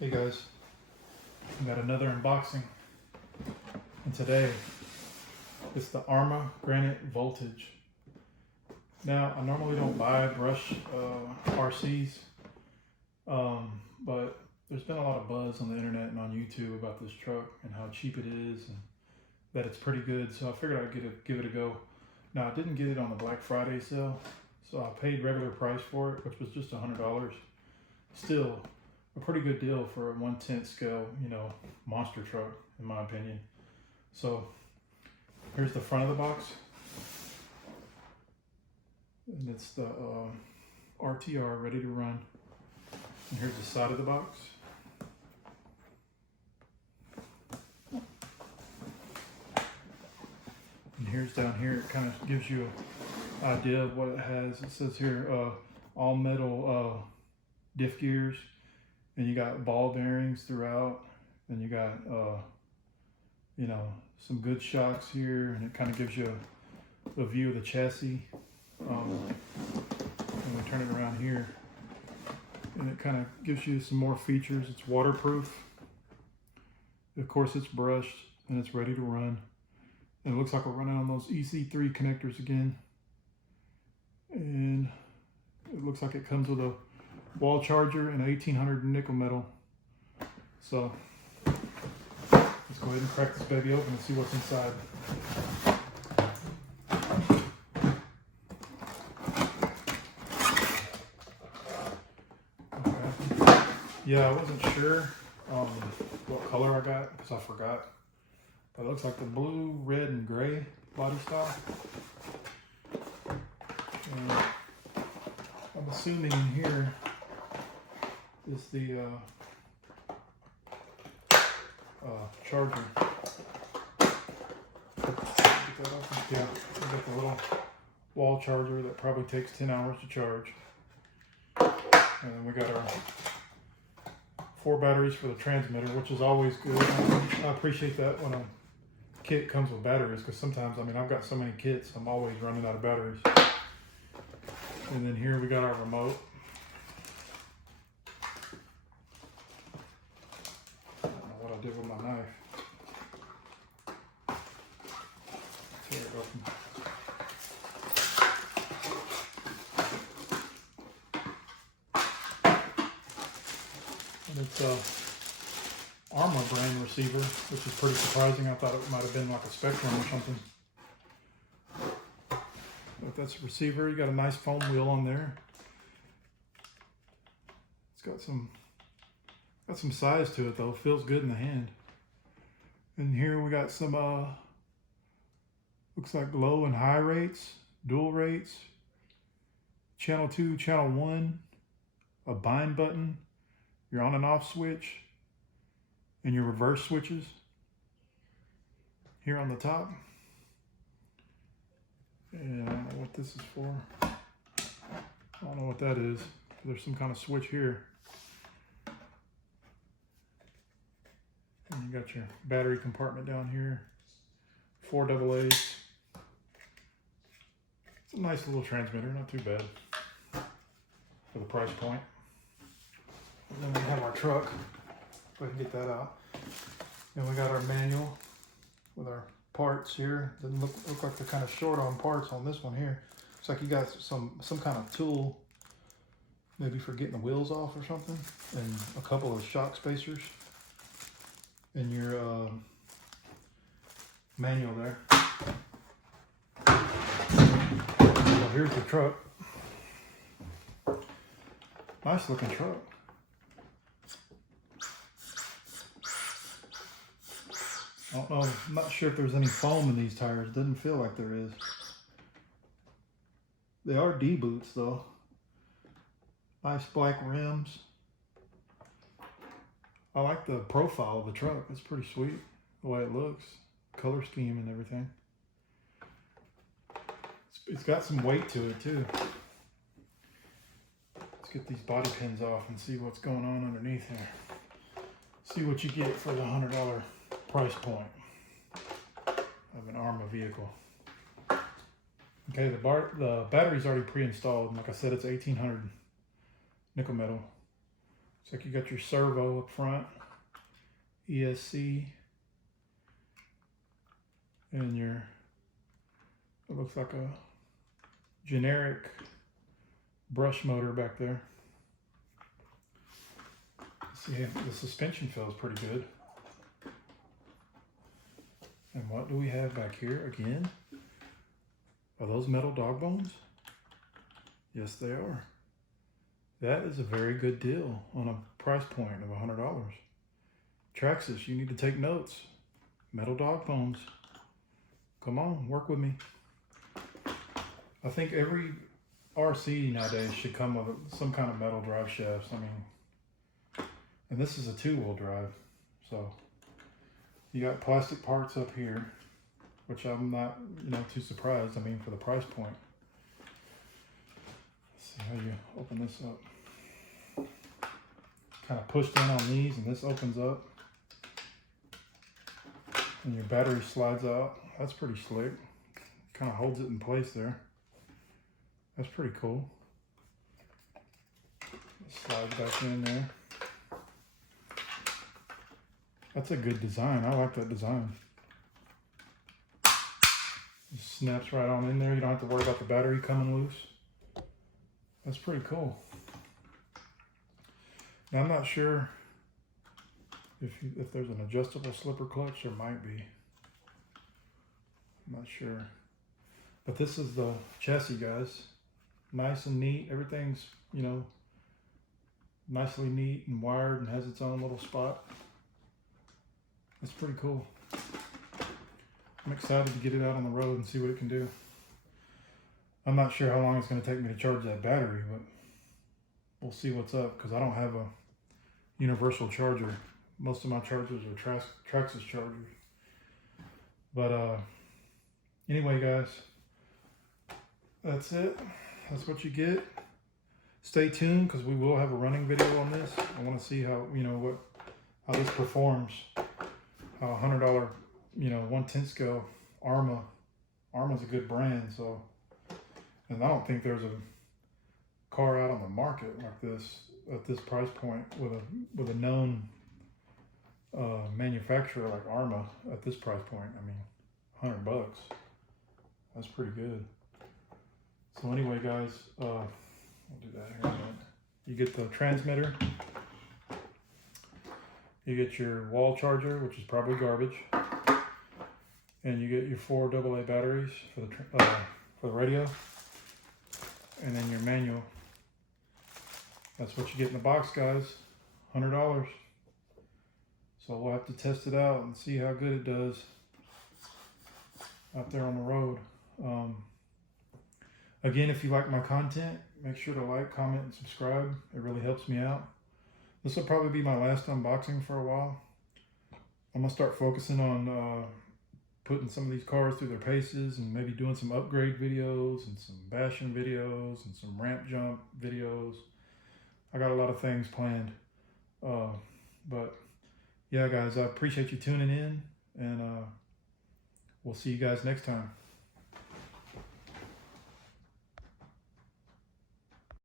Hey guys, we got another unboxing, and today it's the Arrma Granite Voltage. Now, I normally don't buy brush RCs, but there's been a lot of buzz on the internet and on YouTube about this truck and how cheap it is and that it's pretty good, so I figured I'd give it a go. Now, I didn't get it on the Black Friday sale, so I paid regular price for it, which was just $100. Still, a pretty good deal for a 1/10 scale, monster truck, in my opinion. So here's the front of the box, and it's the RTR ready to run. And here's the side of the box. And here's down here, it kind of gives you an idea of what it has. It says here, all metal diff gears. And you got ball bearings throughout, and you got, some good shocks here, and it kind of gives you a view of the chassis. And we turn it around here, and it kind of gives you some more features. It's waterproof. Of course, it's brushed, and it's ready to run. And it looks like we're running on those EC3 connectors again. And it looks like it comes with a wall charger and 1800 nickel metal. So let's go ahead and crack this baby open and see what's inside. Okay. Yeah, I wasn't sure what color I got because I forgot. But it looks like the blue, red, and gray body style. And I'm assuming in here is the charger. Get that open? Yeah, we got the little wall charger that probably takes 10 hours to charge. And then we got our 4 batteries for the transmitter, which is always good. I appreciate that when a kit comes with batteries, because sometimes, I've got so many kits, I'm always running out of batteries. And then here we got our remote. I did with my knife. Tear it open. And it's a Arrma brand receiver, which is pretty surprising. I thought it might have been like a Spectrum or something. But that's a receiver. You got a nice foam wheel on there. It's got some size to it though. Feels good in the hand. And here we got some looks like low and high rates, dual rates, channel 2, channel 1, a bind button, your on and off switch, and your reverse switches here on the top. And I don't know what this is for. I don't know what that is. There's some kind of switch here. And you got your battery compartment down here, 4 AA's. It's a nice little transmitter, not too bad for the price point. And then we have our truck, if I can get that out. And we got our manual with our parts here. Doesn't look like they're kind of short on parts on this one here. Looks like you got some kind of tool, maybe for getting the wheels off or something, and a couple of shock spacers. In your manual there. So here's the truck. Nice looking truck. I don't know, I'm not sure if there's any foam in these tires. Doesn't feel like there is. They are D-boots though. Nice black rims. I like the profile of the truck. It's pretty sweet, the way it looks, color scheme and everything. It's got some weight to it too. Let's get these body pins off and see what's going on underneath here. See what you get for the $100 price point of an Arrma vehicle. Okay, the battery's already pre-installed. Like I said, it's 1800 nickel metal. It's like you got your servo up front, ESC, and your, it looks like a generic brush motor back there. See, the suspension feels pretty good. And what do we have back here again? Are those metal dog bones? Yes, they are. That is a very good deal on a price point of $100. Traxxas, you need to take notes. Metal dog bones. Come on, work with me. I think every RC nowadays should come with some kind of metal drive shafts. I mean, and this is a 2-wheel drive, so you got plastic parts up here, which I'm not, too surprised. I mean, for the price point. Let's see how you open this up. Kind of push down on these, and this opens up, and your battery slides out. That's pretty slick. Kind of holds it in place there. That's pretty cool. Slides back in there. That's a good design. I like that design. Just snaps right on in there. You don't have to worry about the battery coming loose. That's pretty cool. Now, I'm not sure if there's an adjustable slipper clutch. There might be. I'm not sure. But this is the chassis, guys. Nice and neat. Everything's, nicely neat and wired and has its own little spot. It's pretty cool. I'm excited to get it out on the road and see what it can do. I'm not sure how long it's going to take me to charge that battery, but we'll see what's up, because I don't have a universal charger. Most of my chargers are Traxxas chargers. But anyway, guys, that's it. That's what you get. Stay tuned, because we will have a running video on this. I want to see how, how this performs. How $100, 1/10 scale Arrma. Arrma's a good brand, so, and I don't think there's a car out on the market like this at this price point with a known manufacturer like Arrma at this price point. I mean, $100. That's pretty good. So anyway, guys, I'll do that here in a minute. You get the transmitter. You get your wall charger, which is probably garbage, and you get your 4 AA batteries for the radio, and then your manual. That's what you get in the box, guys. $100. So we'll have to test it out and see how good it does out there on the road. Again, if you like my content, make sure to like, comment, and subscribe. It really helps me out. This will probably be my last unboxing for a while. I'm going to start focusing on putting some of these cars through their paces and maybe doing some upgrade videos and some bashing videos and some ramp jump videos. I got a lot of things planned. But yeah, guys, I appreciate you tuning in, and we'll see you guys next time.